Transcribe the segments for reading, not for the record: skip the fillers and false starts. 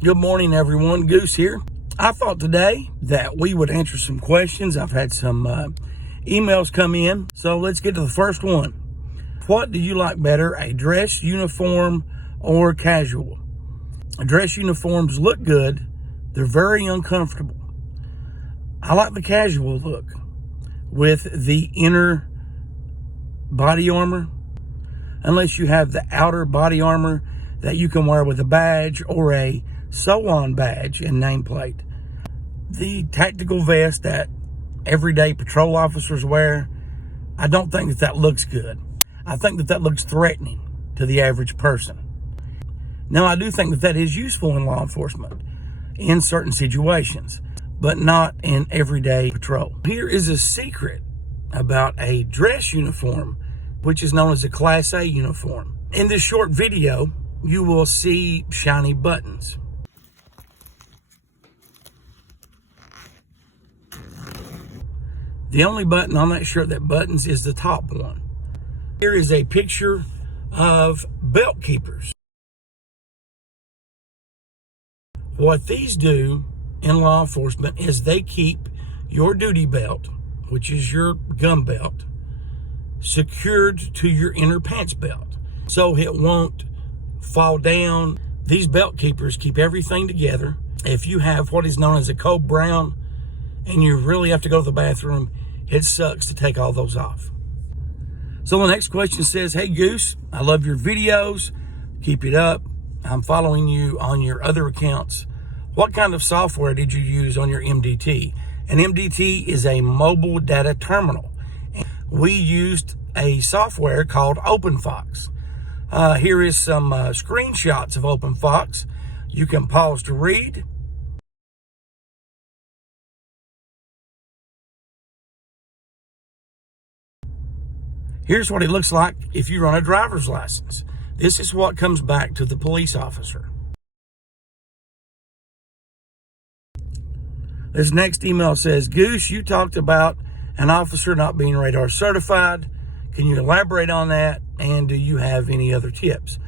Good morning, everyone. Goose here. I thought today that we would answer some questions. I've had some emails come in, so let's get to the first one. What do you like better, a dress uniform or casual? Dress uniforms look good. They're very uncomfortable. I like the casual look with the inner body armor, unless you have the outer body armor that you can wear with a badge or a sew-on badge and nameplate. The tactical vest that everyday patrol officers wear, I don't think that looks good. I think that looks threatening to the average person. Now, I do think that is useful in law enforcement in certain situations, but not in everyday patrol. Here is a secret about a dress uniform, which is known as a Class A uniform. In this short video, you will see shiny buttons. The only button on that shirt that buttons is the top one. Here is a picture of belt keepers. What these do in law enforcement is they keep your duty belt, which is your gun belt, secured to your inner pants belt, so it won't fall down. These belt keepers keep everything together. If you have what is known as a cold brown and you really have to go to the bathroom, it sucks to take all those off. So the next question says, hey Goose, I love your videos. Keep it up. I'm following you on your other accounts. What kind of software did you use on your MDT? An MDT is a mobile data terminal. We used a software called OpenFox. Here is some screenshots of OpenFox. You can pause to read. Here's what it looks like if you run a driver's license. This is what comes back to the police officer. This next email says, Goose, you talked about an officer not being radar certified. Can you elaborate on that? And do you have any other tips?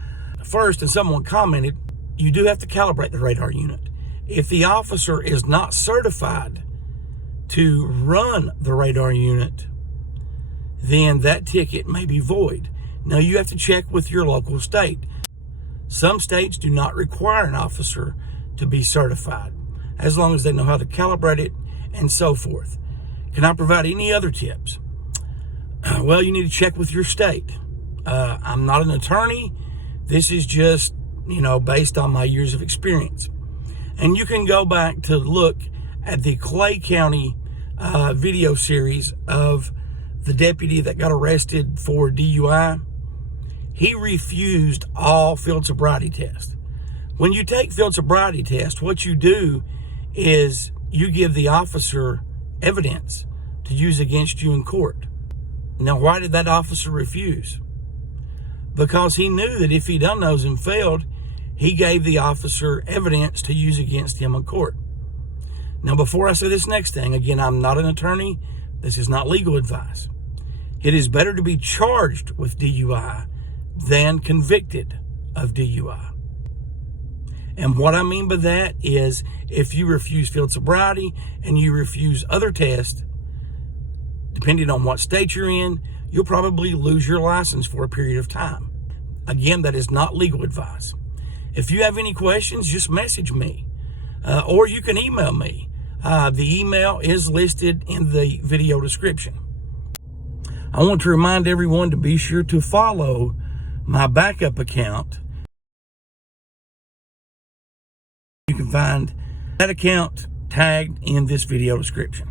First, and someone commented, you do have to calibrate the radar unit. If the officer is not certified to run the radar unit, then that ticket may be void. Now, you have to check with your local state. Some states do not require an officer to be certified, as long as they know how to calibrate it and so forth. Can I provide any other tips? Well, you need to check with your state. I'm not an attorney. This is just, based on my years of experience. And you can go back to look at the Clay County video series of the deputy that got arrested for DUI. He refused all field sobriety tests. When you take field sobriety tests, what you do is you give the officer evidence to use against you in court. Now, why did that officer refuse? Because he knew that if he done those and failed, he gave the officer evidence to use against him in court. Now, before I say this next thing, again, I'm not an attorney. This is not legal advice. It is better to be charged with DUI than convicted of DUI. And what I mean by that is if you refuse field sobriety and you refuse other tests, depending on what state you're in, you'll probably lose your license for a period of time. Again, that is not legal advice. If you have any questions, just message me or you can email me. The email is listed in the video description. I want to remind everyone to be sure to follow my backup account. You can find that account tagged in this video description.